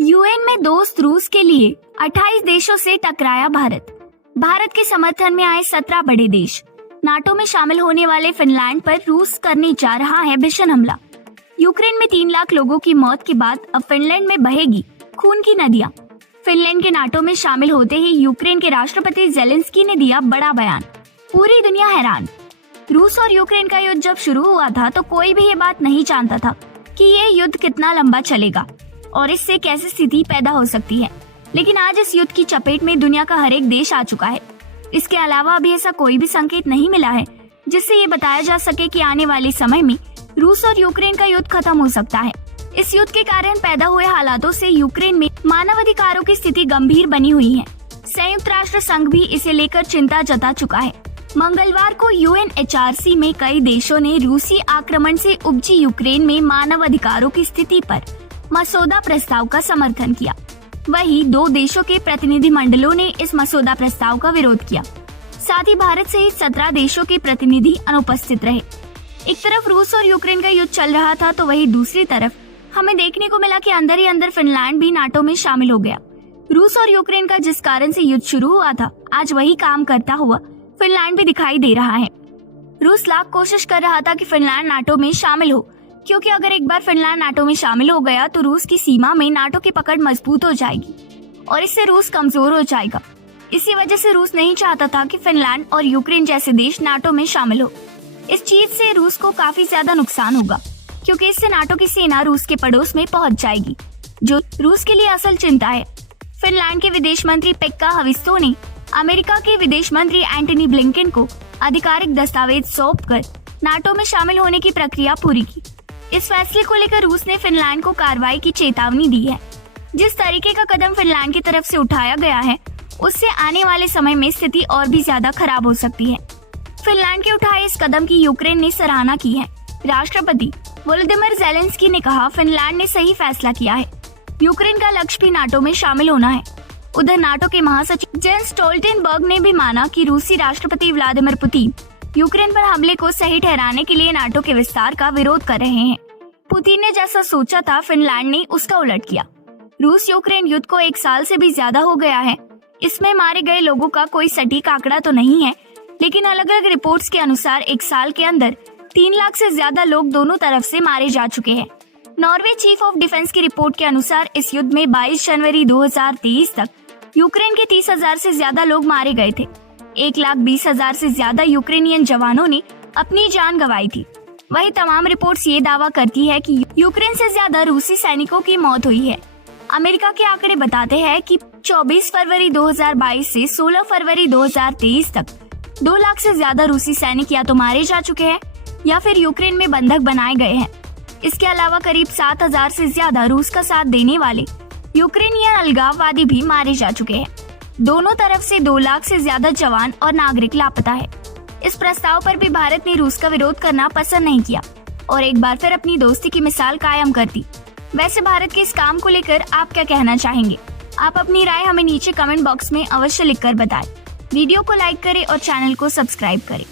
UN में दोस्त रूस के लिए 28 देशों से टकराया भारत। भारत के समर्थन में आए 17 बड़े देश। नाटो में शामिल होने वाले फिनलैंड पर रूस करने जा रहा है भीषण हमला। यूक्रेन में 3 लाख लोगों की मौत के बाद अब फिनलैंड में बहेगी खून की नदियां। फिनलैंड के नाटो में शामिल होते ही यूक्रेन के राष्ट्रपति जेलेंस्की ने दिया बड़ा बयान। पूरी दुनिया हैरान। रूस और यूक्रेन का युद्ध जब शुरू हुआ था तो कोई भी ये बात नहीं जानता था कि ये युद्ध कितना लंबा चलेगा और इससे कैसी स्थिति पैदा हो सकती है। लेकिन आज इस युद्ध की चपेट में दुनिया का हर एक देश आ चुका है। इसके अलावा अभी ऐसा कोई भी संकेत नहीं मिला है जिससे ये बताया जा सके कि आने वाले समय में रूस और यूक्रेन का युद्ध खत्म हो सकता है। इस युद्ध के कारण पैदा हुए हालातों से यूक्रेन में मानवाधिकारों की स्थिति गंभीर बनी हुई है। संयुक्त राष्ट्र संघ भी इसे लेकर चिंता जता चुका है। मंगलवार को यूएनएचआरसी में कई देशों ने रूसी आक्रमण से उपजी यूक्रेन में मानवाधिकारों की स्थिति पर मसौदा प्रस्ताव का समर्थन किया। वहीं 2 देशों के प्रतिनिधिमंडलों ने इस मसौदा प्रस्ताव का विरोध किया। साथ ही भारत सहित 17 देशों के प्रतिनिधि अनुपस्थित रहे। एक तरफ रूस और यूक्रेन का युद्ध चल रहा था तो वहीं दूसरी तरफ हमें देखने को मिला कि अंदर ही अंदर फिनलैंड भी नाटो में शामिल हो गया। रूस और यूक्रेन का जिस कारण से युद्ध शुरू हुआ था, आज वही काम करता हुआ फिनलैंड भी दिखाई दे रहा है। रूस लाख कोशिश कर रहा था कि फिनलैंड नाटो में शामिल हो, क्योंकि अगर एक बार फिनलैंड नाटो में शामिल हो गया तो रूस की सीमा में नाटो की पकड़ मजबूत हो जाएगी और इससे रूस कमजोर हो जाएगा। इसी वजह से रूस नहीं चाहता था कि फिनलैंड और यूक्रेन जैसे देश नाटो में शामिल हो। इस चीज से रूस को काफी ज्यादा नुकसान होगा, क्योंकि इससे नाटो की सेना रूस के पड़ोस में पहुंच जाएगी, जो रूस के लिए असल चिंता है। फिनलैंड के विदेश मंत्री पेक्का हविस्तो ने अमेरिका के विदेश मंत्री एंटनी ब्लिंकन को आधिकारिक दस्तावेज सौंपकर नाटो में शामिल होने की प्रक्रिया पूरी की। इस फैसले को लेकर रूस ने फिनलैंड को कार्रवाई की चेतावनी दी है। जिस तरीके का कदम फिनलैंड की तरफ से उठाया गया है, उससे आने वाले समय में स्थिति और भी ज्यादा खराब हो सकती है। फिनलैंड के उठाए इस कदम की यूक्रेन ने सराहना की है। राष्ट्रपति वोलोदिमिर जेलेंस्की ने कहा, फिनलैंड ने सही फैसला किया है। यूक्रेन का लक्ष्य भी नाटो में शामिल होना है। उधर नाटो के महासचिव जेंस स्टोल्टेनबर्ग ने भी माना कि रूसी राष्ट्रपति व्लादिमीर पुतिन यूक्रेन पर हमले को सही ठहराने के लिए नाटो के विस्तार का विरोध कर रहे हैं। पुतिन ने जैसा सोचा था, फिनलैंड ने उसका उलट किया। रूस यूक्रेन युद्ध को 1 साल से भी ज्यादा हो गया है। इसमें मारे गए लोगों का कोई सटीक आंकड़ा तो नहीं है, लेकिन अलग अलग रिपोर्ट्स के अनुसार 1 साल के अंदर 3 लाख से ज्यादा लोग दोनों तरफ से मारे जा चुके हैं। नॉर्वे चीफ ऑफ डिफेंस की रिपोर्ट के अनुसार इस युद्ध में 22 जनवरी 2023 तक यूक्रेन के 30,000 से ज्यादा लोग मारे गए थे। 1,20,000 से ज्यादा यूक्रेनियन जवानों ने अपनी जान गंवाई थी। वही तमाम रिपोर्ट्स ये दावा करती है कि यूक्रेन से ज्यादा रूसी सैनिकों की मौत हुई है। अमेरिका के आंकड़े बताते हैं कि 24 फरवरी 2022 से 16 फरवरी 2023 तक 2 लाख से ज्यादा रूसी सैनिक या तो मारे जा चुके हैं या फिर यूक्रेन में बंधक बनाए गए हैं। इसके अलावा करीब 7,000 से ज्यादा रूस का साथ देने वाले यूक्रेनियन अलगाववादी भी मारे जा चुके हैं। दोनों तरफ से 2 लाख से ज्यादा जवान और नागरिक लापता है। इस प्रस्ताव पर भी भारत ने रूस का विरोध करना पसंद नहीं किया और एक बार फिर अपनी दोस्ती की मिसाल कायम कर दी। वैसे भारत के इस काम को लेकर आप क्या कहना चाहेंगे? आप अपनी राय हमें नीचे कमेंट बॉक्स में अवश्य लिखकर बताएं। वीडियो को लाइक करें और चैनल को सब्सक्राइब करें।